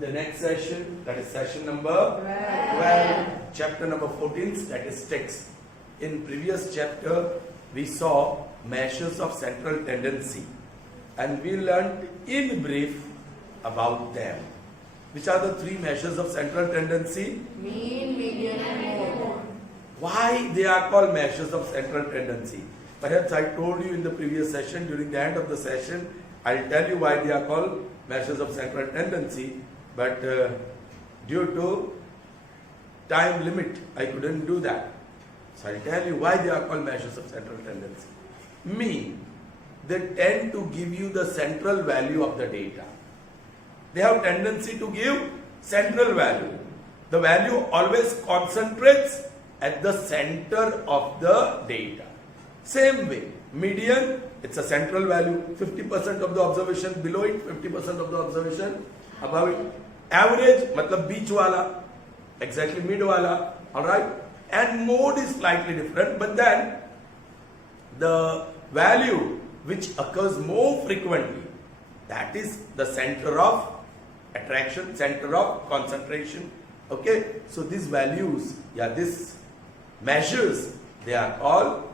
the next session, that is session number 12, chapter number 14, statistics. In previous chapter, we saw measures of central tendency and we learned in brief about them. Which are the three measures of central tendency? Mean, median and mode. Why they are called measures of central tendency? Perhaps I told you in the previous session, during the end of the session, I'll tell you why they are called measures of central tendency, but due to time limit, I couldn't do that. So I'll tell you why they are called measures of central tendency. Mean, they tend to give you the central value of the data. They have tendency to give central value. The value always concentrates at the center of the data. Same way, median, it's a central value, 50% of the observation below it, 50% of the observation above it. Average, matlab beach wala, exactly mid wala, alright? And mode is slightly different, but then the value which occurs more frequently, that is the center of attraction, center of concentration. Okay, so these values, these measures, they are called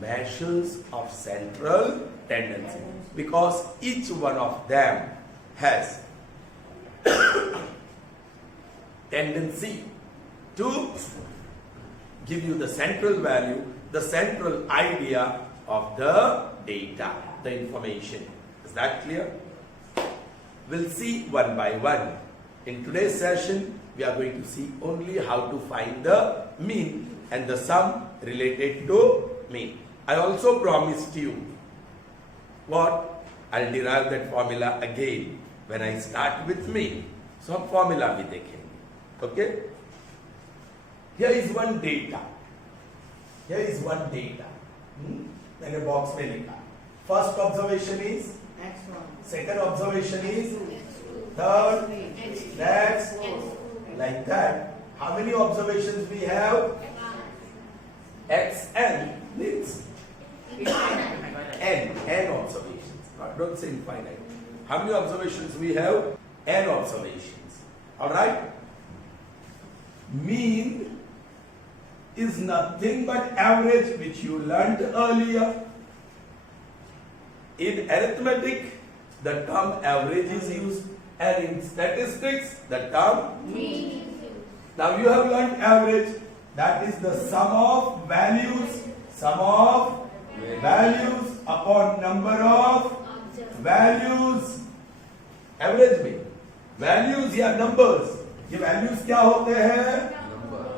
measures of central tendency because each one of them has tendency to give you the central value, the central idea of the data, the information. Is that clear? We'll see one by one. In today's session, we are going to see only how to find the mean and the sum related to mean. I also promised you what? I'll derive that formula again when I start with mean. So हम formula भी देखेंगे. Okay? Here is one data. Here is one data. मैंने box में लिखा. First observation is X1. second observation is third, next, like that. How many observations we have? Xn means n observations. Don't say infinite. How many observations we have? N observations. Alright? Mean is nothing but average, which you learned earlier. In arithmetic, the term average is used, and in statistics, the term Mean. Now you have learned average. That is the sum of values upon number of values. Average में values या numbers. ये values क्या होते हैं?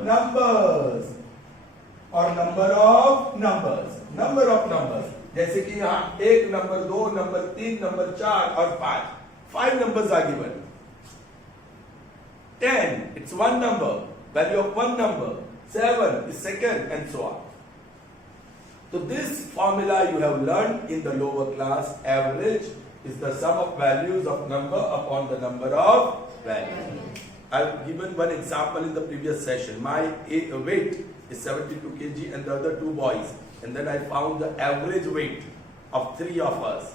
Numbers. और number of numbers. जैसे कि यहाँ 1 नंबर 2 नंबर 3 नंबर 4 और 5 numbers are given. 10, it's one number, value of one number. 7 is second, and so on. So this formula you have learned in the lower class. Average is the sum of values of number upon the number of values. I've given one example in the previous session. My weight is 72 kg and the other two boys. And then I found the average weight of 3 of us.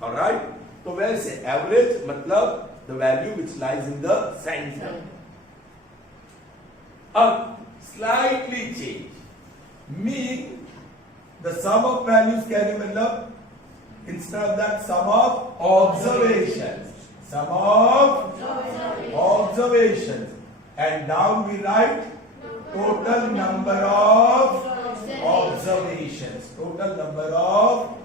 Alright? So when I say average, matlab the value which lies in the center. Slightly change. Mean the sum of values can you matlab? Instead of that, sum of observations. Sum of observations. And down we write total number of observations. Total number of.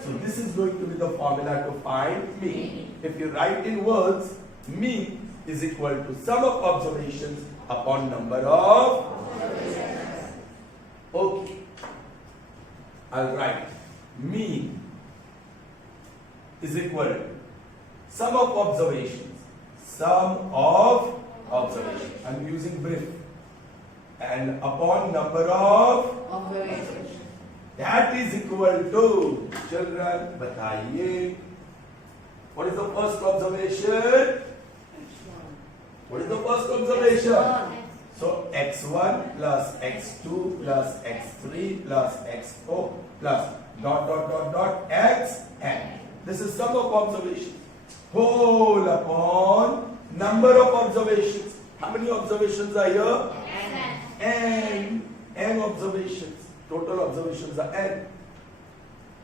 So this is going to be the formula to find mean. If you write in words, mean is equal to sum of observations upon number of observations. Okay. I'll write mean is equal to sum of observations. Sum of observations. I'm using brief. And upon number of Observation. that is equal to, children, बताइए, what is the first observation? What is the first observation? So x1 plus x2 plus x3 plus x4 plus xn. This is sum of observations. Whole upon Number of observations. How many observations are here? N. N observations. Total observations are N.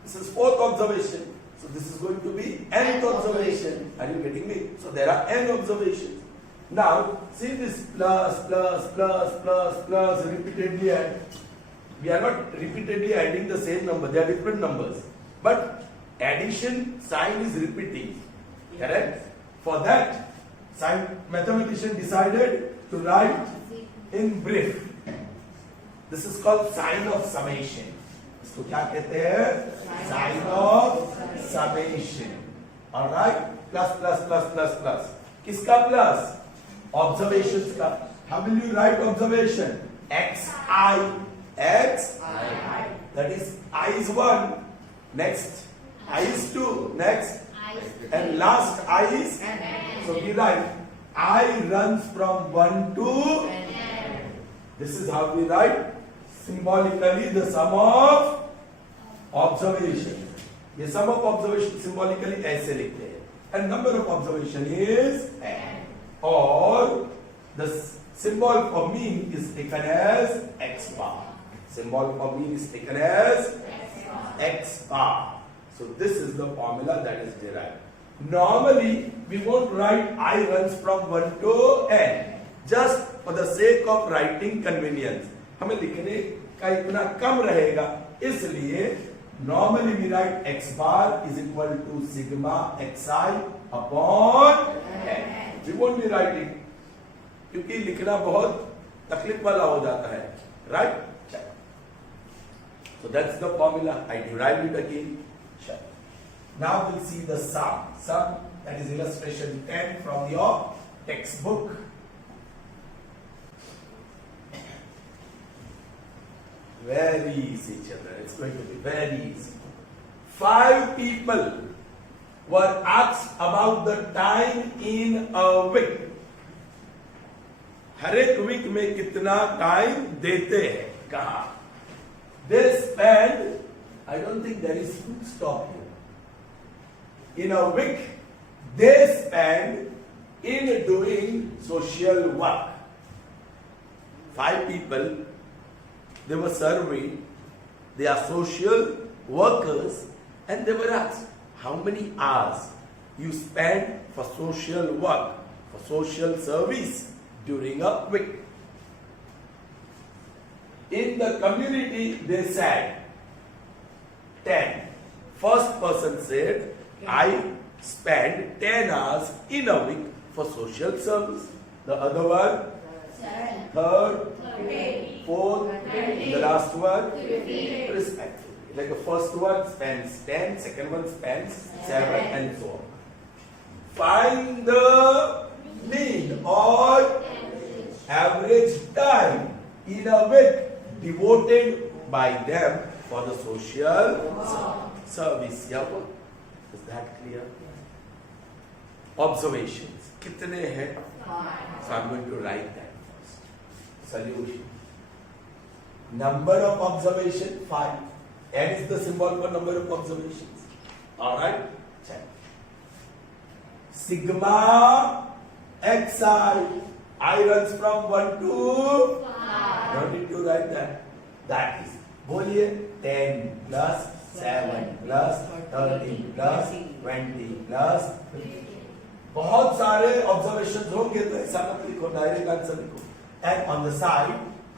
This is fourth observation. So this is going to be nth observation. Are you getting me? So there are N observations. Now, see this plus, plus, plus, plus, plus, repeatedly add. We are not repeatedly adding the same number. They are different numbers. But addition sign is repeating. Correct? For that, mathematician decided to write in brief. This is called sign of summation. इसको क्या कहते हैं? Sign of summation. All right? Plus, plus, plus, plus, plus. किसका plus? Observations का. How will you write observation? xi. xi. That is I is 1. Next. I is 2. Next. And last I is. So we write I runs from 1 to. This is how we write symbolically the sum of observation. ये sum of observation symbolically ऐसे लिखते हैं. And number of observation is n. Or the symbol for mean is taken as x bar. Symbol for mean is taken as x bar. So this is the formula that is derived. Normally we won't write I runs from 1 to n. Just for the sake of writing convenience. हमें लिखने का इतना कम रहेगा, इसलिए normally we write x bar is equal to sigma xi upon n. We won't be writing क्योंकि लिखना बहुत तकलीफ वाला हो जाता है, right? So that's the formula. I derived it again. Now we'll see the sum. Sum, that is illustration 10 from your textbook. Very easy, children. It's going to be very easy. 5 people were asked about the time in a week. हर एक week में कितना time देते हैं, कहा? They spend, I don't think there is full stop here. In a week, they spend in doing social work. 5 people, they were surveyed, they are social workers, and they were asked, how many hours you spend for social work, for social service during a week? In the community, they said 10. First person said, I spend 10 hours in a week for social service. The other one, third, fourth, the last one, respectively. Like the first one spends 10, second one spends 7, and so on. Find the mean or average time in a week devoted by them for the social service. Yeah, is that clear? Observations. कितने हैं? So I'm going to write that first. Solution. Number of observation 5. N is the symbol for number of observations. All right. Check. Sigma xi. I runs from 1 to 5. Don't need to write that. That is. बोलिए 10 plus 7 plus 13 plus 20 plus 50. बहुत सारे observation होंगे तो ऐसा मत लिखो, direct answer लिखो. And on the side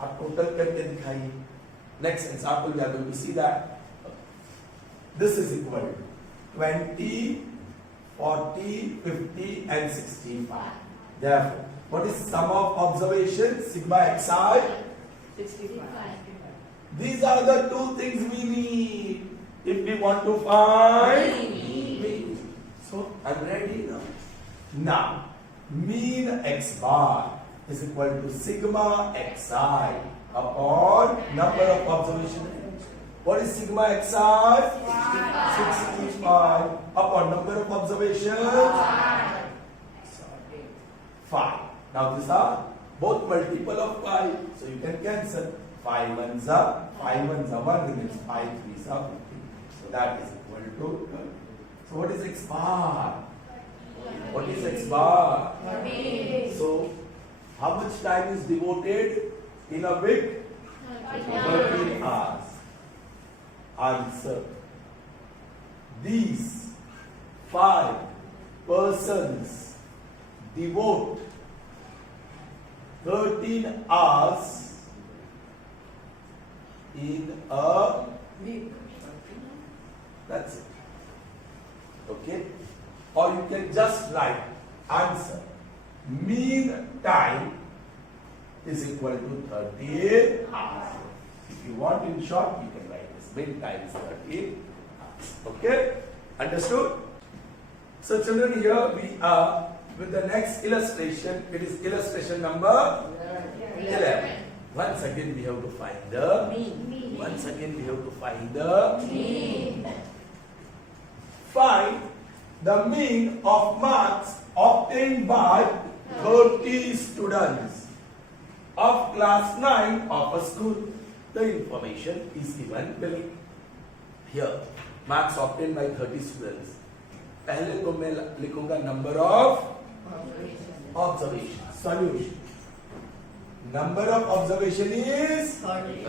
आप टोटल करके दिखाइए. Next example we are going to see that this is equal to 20, 40, 50 and 65. Therefore, what is sum of observation? Sigma xi 65. These are the two things we need if we want to find mean. So I'm ready now. Now, mean x bar is equal to sigma xi upon number of observations. What is sigma xi? 65 upon number of observations? 5. Now these are both multiple of 5, so you can cancel. 5 ones are 1 remains, 5 3s are 15. So that is equal to. So what is x bar? What is X bar? 30. So, how much time is devoted in a week? 13 hours. Answer. These 5 persons devote 13 hours in a Week. that's it. Okay? Or you can just write answer. Mean time is equal to 13 hours. If you want in short, you can write this. Mean time is 13 hours. Okay? Understood? So children, here we are with the next illustration. It is illustration number 11. Once again we have to find the Mean. Once again we have to find the Mean. Find the mean of marks obtained by 30 students of class 9 of a school. The information is given below. Here, marks obtained by 30 students. पहले तो मैं लिखूंगा number of observation, solution. Number of observation is 30.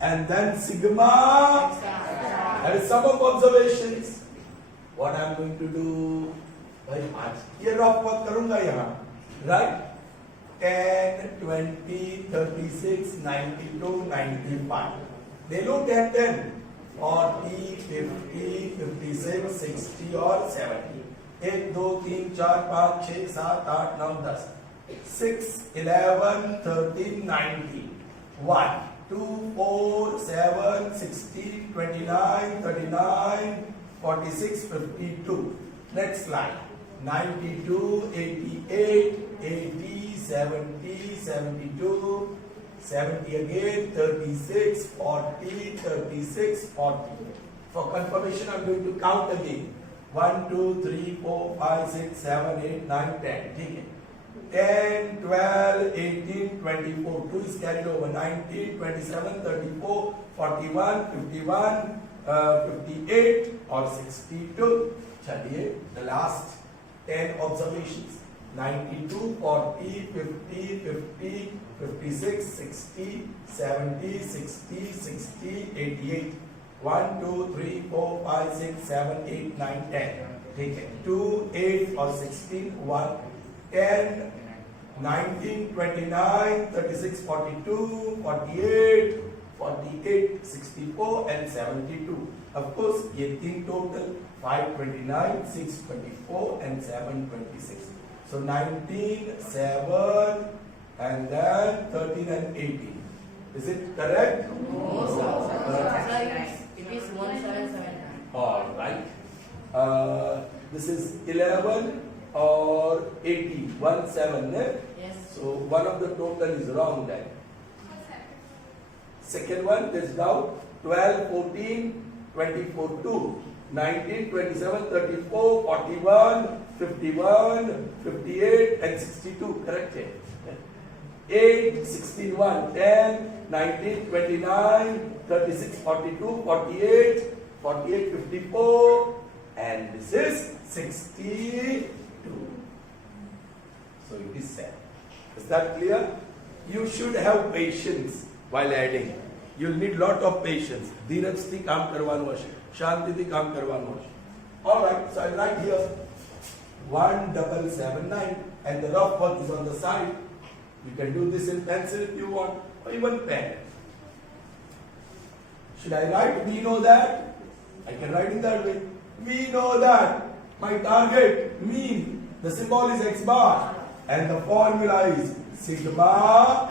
and then sigma. That is sum of observations. What I am going to do? भाई आज ये rock work करूंगा यहाँ, right? 10, 20, 36, 92, 95. ले लो 10, 10, 40, 50, 56, 60 और 70. 1, 2, 3, 4, 5, 6, 7, 8, 9, 10. 6, 11, 13, 19. 1, 2, 4, 7, 60, 29, 39, 46, 52. Next line. 92, 88, 80, 70, 72, 70 again, 36, 40, 36, 40. For confirmation, I'm going to count again. 1, 2, 3, 4, 5, 6, 7, 8, 9, 10. ठीक है. 10, 12, 18, 24. 2 is carried over. 19, 27, 34, 41, 51, 58 or 62. चलिए, the last 10 observations. 92, 40, 50, 50, 56, 60, 70, 60, 60, 88. 1, 2, 3, 4, 5, 6, 7, 8, 9, 10. ठीक है. 2, 8 or 16, 1, 10, 19, 29, 36, 42, 48, 48, 64 and 72. Of course, ये तीन total 529, 624 and 726. So 19, 7 and then 13 and 18. Is it correct? No, sir. It is 1779. All right. This is 11 or 18. 1, 7. Eh? Yes. So one of the total is wrong then. Second one is down. 12, 14, 24, 2. 19, 27, 34, 41, 51, 58 and 62. Correct? 8, 16, 1, 10, 19, 29, 36, 42, 48, 48, 54 and this is 62. So it is said. Is that clear? You should have patience while adding. You'll need lot of patience. धीरज थी काम करवानो हशे, शांति थी काम करवानो हशे. All right, so I write here 1779 and the rough work is on the side. You can do this in pencil if you want, or even pen. Should I write? We know that. I can write in that way. We know that my target mean the symbol is x bar and the formula is sigma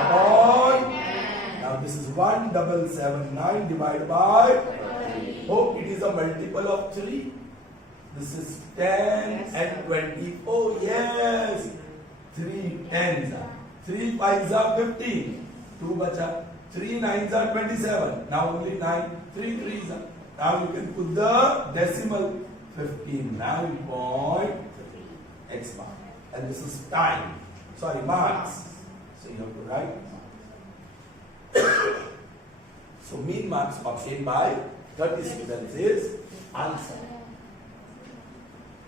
upon. Now this is 1779 divided by. Oh, it is a multiple of 3. This is 10 and 24. Yes. 3 tens are. 3 5s are 15. 2 bacha. 3 9s are 27. Now only 9. 3 3s are. Now you can put the decimal 59.3 x bar. And this is time. Sorry, marks. So you have to write. So mean marks obtained by 30 students is answer.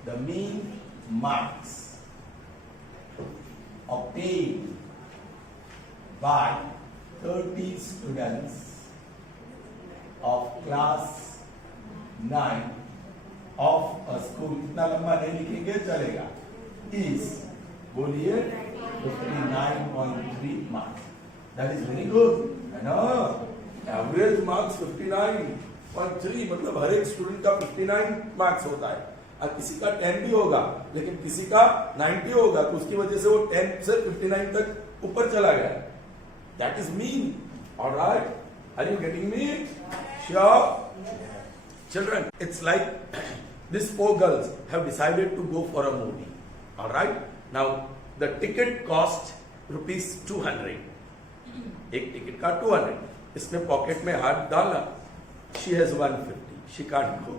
the mean marks obtained by 30 students of class 9 of a school, इतना लंबा नहीं लिखेंगे चलेगा, is, बोलिए, 59.3 marks. That is very good, है ना? Average marks 59.3, मतलब हर एक स्टूडेंट का 59 मार्क्स होता है, और किसी का 10 भी होगा, लेकिन किसी का 90 होगा, तो उसकी वजह से वो 10 से 59 तक ऊपर चला गया. That is mean. All right? Are you getting me? Sure. Children, it's like these 4 girls have decided to go for a movie. All right? Now, the ticket cost rupees 200. एक टिकट का 200. इसने पॉकेट में हाथ डाला. She has 150. She can't go.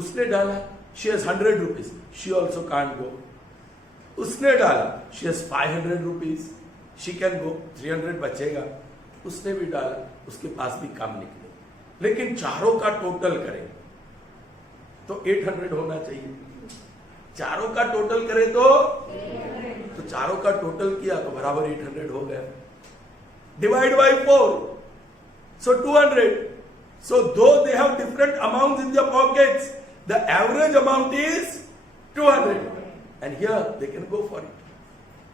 उसने डाला. She has 100 rupees. She also can't go. उसने डाला. She has 500 rupees. She can go. 300 बचेगा. उसने भी डाला. उसके पास भी कम निकले. लेकिन चारों का टोटल करें तो 800 होना चाहिए. चारों का टोटल करें तो चारों का टोटल किया तो बराबर 800 हो गया. Divide by 4, so 200. So though they have different amounts in their pockets, the average amount is 200, and here they can go for it.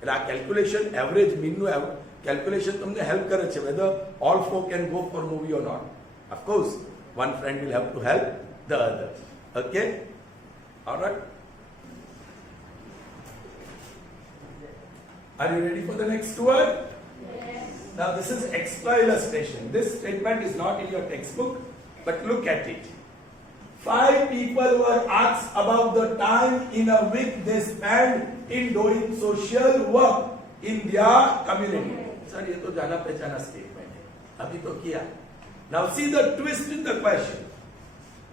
એટલે આ કેલ્ક્યુલેશન એવરેજ મીનનું કેલ્ક્યુલેશન તમને હેલ્પ કરે છે whether all 4 can go for movie or not. Of course, one friend will have to help the other. Okay? All right? Are you ready for the next one? Yes. Now this is extra illustration. This statement is not in your textbook, but look at it. 5 people were asked about the time in a week they spend in doing social work in their community. Sir, ये तो जाना पहचाना statement है. अभी तो किया. Now see the twist in the question.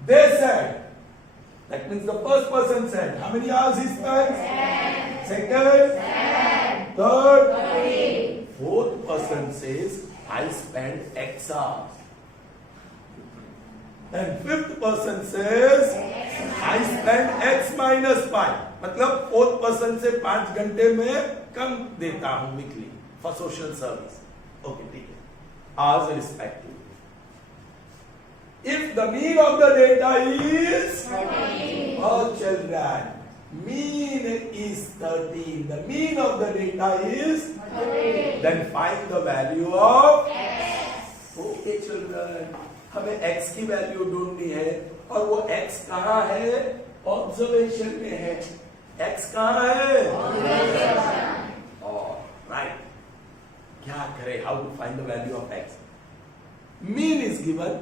They said, that means the first person said, how many hours he spent? 10. Second? 10. Third? 30. Fourth person says, I spent X hours. And fifth person says, I spent X minus 5. मतलब fourth person से 5 घंटे में कम देता हूं weekly for social service. Okay, ठीक है. Hours respective. If the mean of the data is 13, all children, mean is 13. The mean of the data is 13. Then find the value of x. Okay, children. हमें x की value ढूंढनी है और वो x कहाँ है? ऑब्जर्वेशन में है. x कहाँ है? ऑब्जर्वेशन. Right. क्या करें? How to find the value of x? Mean is given.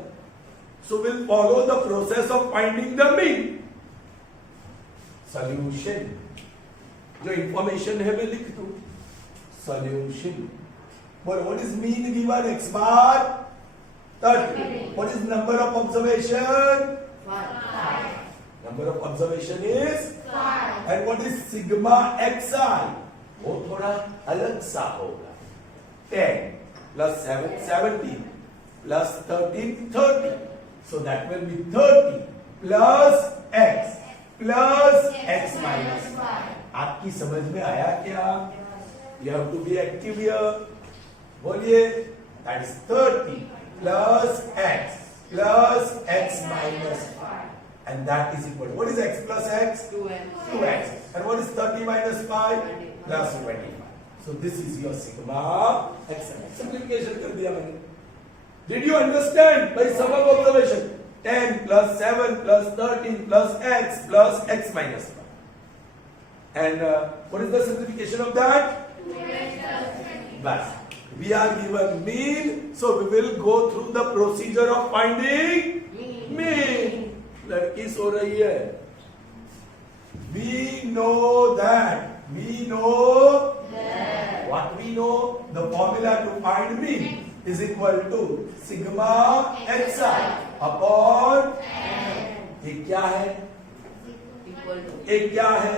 So we'll follow the process of finding the mean. Solution. जो information है मैं लिख दूं. Solution. But what is mean given? X bar 30. What is number of observation? 5. Number of observation is 5. And what is sigma xi? वो थोड़ा अलग सा होगा. 10 plus 7 17 plus 13 30. So that will be 30 plus x plus x minus 5. आपकी समझ में आया क्या? You have to be active here. बोलिए. That is 30 plus x minus 5. And that is equal to, what is x plus x? 2x. And what is 30 minus 5? Plus 25. So this is your sigma x. Simplification कर दिया मैंने. Did you understand? By sum of observation, 10 plus 7 plus 13 plus x minus 1. And what is the simplification of that? Bas. We are given mean, so we will go through the procedure of finding mean. लड़की सो रही है. We know that. What we know? The formula to find mean is equal to sigma xi upon ये क्या है? एक क्या है?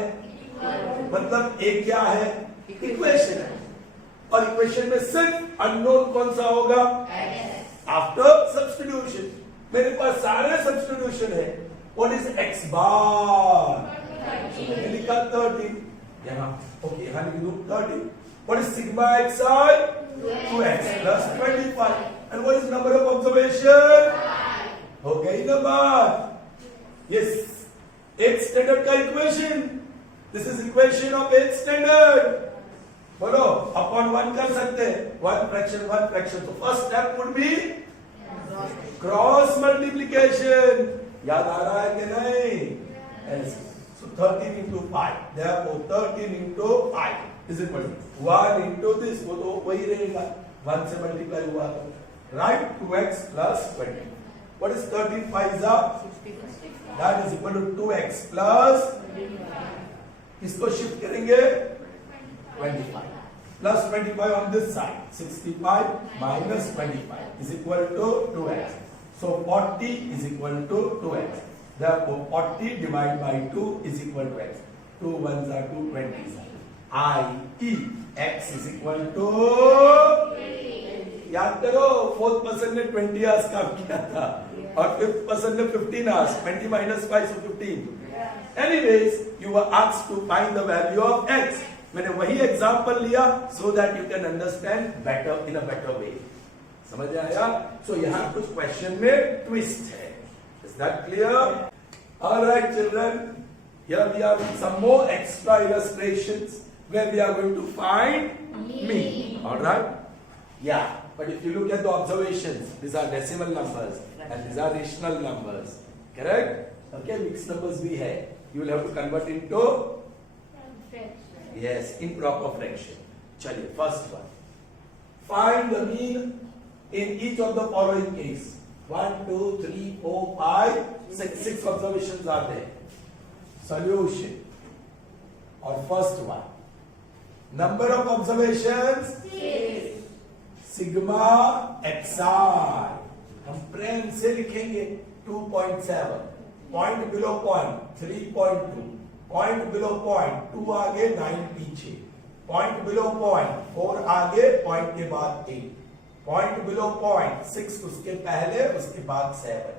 मतलब एक क्या है? इक्वेशन है. और इक्वेशन में सिर्फ अननोन कौन सा होगा? After substitution. मेरे पास सारे सब्स्टिट्यूशन है. व्हाट इज x बार? मैंने लिखा 13 यहाँ, ओके यहाँ लिख दूं 13. What is sigma xi? 2x plus 25. And what is number of observation? हो गई ना बात? Yes. 8th standard का equation. This is equation of 8th standard. बोलो upon 1 कर सकते हैं. 1 fraction. So first step would be cross multiplication. याद आ रहा है कि नहीं? Yes. So 13 into 5. Therefore 13 into 5 is equal to 1 into this. वो तो वही रहेगा. 1 से मल्टीप्लाई हुआ तो. Right? 2x plus 20. What is 13 5 That is equal to 2x plus. इसको शिफ्ट करेंगे 25. Plus 25 on this side. 65 minus 25 is equal to 2x. So 40 is equal to 2x. Therefore 40 divided by 2 is equal to x. 2 ones are 2 20s. I.e. x is equal to. याद करो 4th person ने 20 hours काम किया था और 5th person ने 15 hours. 20 minus 5 so 15. Anyways, you were asked to find the value of x. मैंने वही एग्जाम्पल लिया so that you can understand better in a better way. समझ आया? So यहाँ कुछ क्वेश्चन में ट्विस्ट है. Is that clear? All right, children. Here we have some more extra illustrations where we are going to find mean. All right? Yeah. But if you look at the observations, these are decimal numbers and these are rational numbers. Correct? Okay, mixed numbers भी है. You will have to convert into. Yes, improper fraction. चलिए, first one. Find the mean in each of the following case. 1, 2, 3, 4, 5, 6. 6 observations are there. Solution. Or first one. Number of observations? 6. Sigma xi. हम प्रेम से लिखेंगे 2.7. Point below point 3.2. Point below point 2 आगे 9 पीछे. Point below point 4 आगे point के बाद 8. Point below point 6 उसके पहले उसके बाद 7.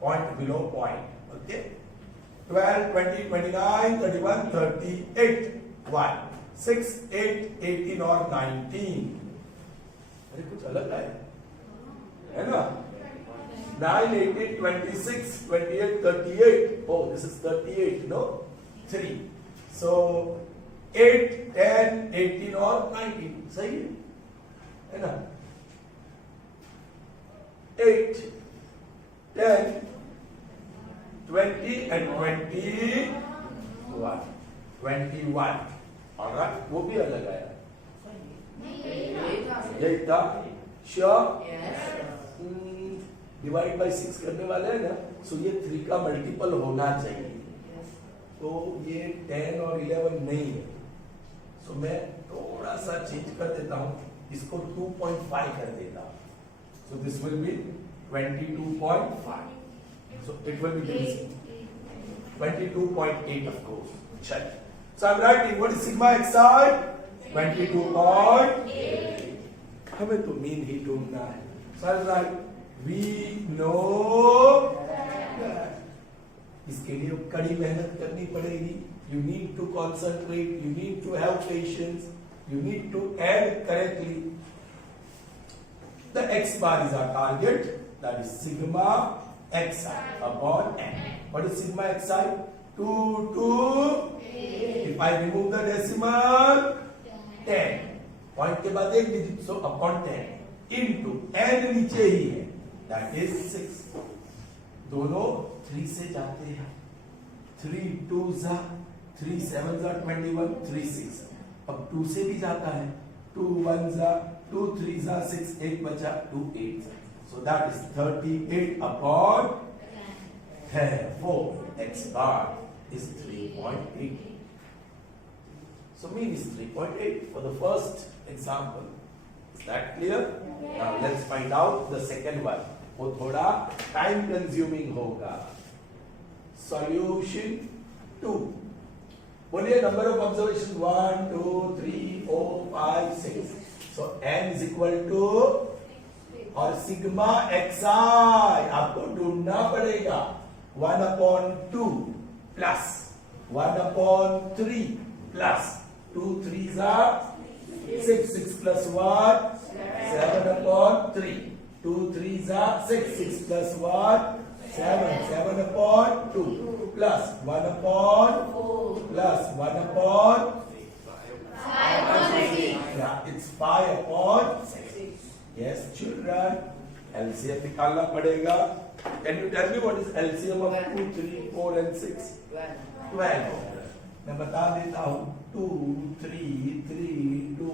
Point below point. Okay. 12, 20, 29, 31, 38. 1. 6, 8, 18 और 19. अरे कुछ अलग है ना? 9, 18, 26, 28, 38. Oh, this is 38, no? 3. So 8, 10, 18 और 19. सही है ना? 8, 10, 20 and 21. 21. Alright, वो भी अलग आया. यही था? Sure? डिवाइड बाय 6 करने वाले हैं ना, सो ये 3 का मल्टीपल होना चाहिए. तो ये 10 और 11 नहीं है. सो मैं थोड़ा सा चेंज कर देता हूं, इसको 2.5 कर देता हूं. So this will be 22.5. So it will be 22.8 of course. चलिए. So I am writing what is sigma xi? 22.8. हमें तो मीन ही ढूंढना है. So I am right we know that. इसके लिए कड़ी मेहनत करनी पड़ेगी. You need to concentrate. You need to have patience. You need to add correctly. The x bar is our target. That is sigma xi upon n. What is sigma xi? 2 to 8. If I remove the decimal, 10. Point के बाद एक digit, so upon 10 into n नीचे ही है. That is 6. दोनों 3 से जाते हैं. 3 2s are 3 7s are 21. 3 6. अब 2 से भी जाता है. 2 1s are 2 3s are 6. 8 बचा 2 8. So that is 38 upon 4. X bar is 3.8. So mean is 3.8 for the first example. Is that clear? Now let's find out the second one. वो थोड़ा time consuming होगा. Solution 2. बोलिए number of observation 1 2 3 4 5 6. So n is equal to और sigma xi आपको ढूंढना पड़ेगा 1/2 plus 1 upon 3 plus 2 3s are 6. 6 plus 1, 7 upon 3. 2 3s are 6. 6 plus 1, 7. 7 upon 2 plus 1 upon plus 1 upon. Yeah, it's 5 upon 6. Yes, children. LCM निकालना पड़ेगा. Can you tell me what is LCM of 2, 3, 4 and 6? 12. मैं बता देता हूँ. 2, 3, 3, 2,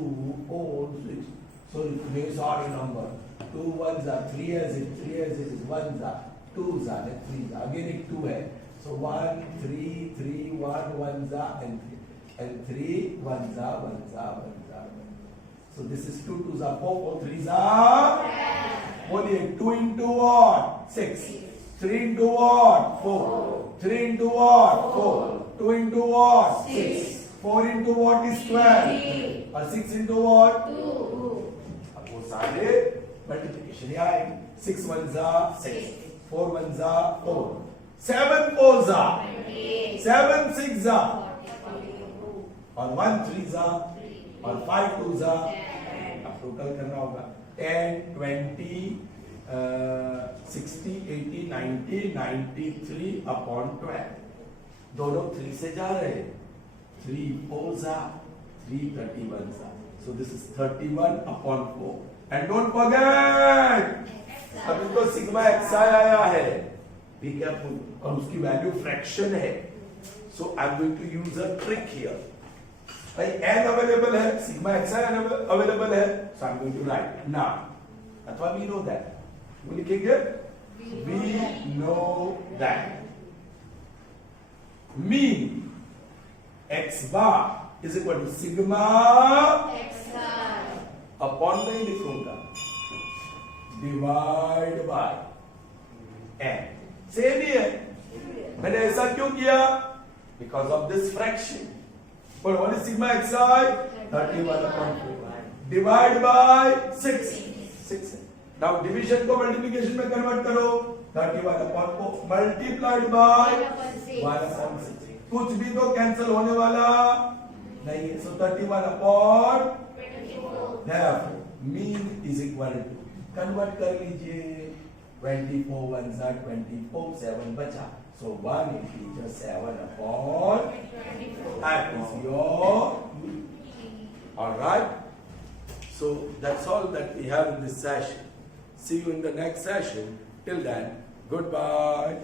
4, 6. Sorry, very sorry number. 2 ones are 3 as it, 3 as it is 1s are 2s are and 3s are. Again एक 2 है. So 1, 3, 3, 1, 1s are and 3. And 3 1s are, 1s are, 1s are. So this is 2 2s are 4, 4 3s are. Only 2 into what? 6. 3 into what? 4. 3 into what? 4. 2 into what? 6. 4 into what is 12? Or 6 into what? 2. अब वो सारे multiplication आएंगे. 6 1s are 6. 4 1s are 4. 7 4s are. 7 6s are. और 1 3s are. और 5 2s are. अब total करना होगा. 10, 20, 60, 80, 90, 93 upon 12. दोनों 3 से जा रहे हैं. 3 4s are. 3 31s are. So this is 31 upon 4. And don't forget, अभी तो सिग्मा xi आया है. Be careful. और उसकी वैल्यू फ्रैक्शन है. So I'm going to use a trick here. भाई n अवेलेबल है, सिग्मा xi अवेलेबल है. So I'm going to write now. अथवा we know that. वो लिखेंगे we know that. Mean x bar is equal to sigma upon नहीं लिखूंगा. Divide by n. Same ही है. मैंने ऐसा क्यों किया? Because of this fraction. But what is sigma xi? 31 upon 4. Divide by 6. 6. Now division को multiplication में convert करो. 31 upon 4 multiplied by 1 upon 6. कुछ भी तो cancel होने वाला नहीं है. So 31 upon 24. Therefore, mean is equal to. Convert कर लीजिए. 24 ones are 24. 7 बचा. So 1 integer 7 upon. That is your. All right. So that's all that we have in this session. See you in the next session. Till then, goodbye.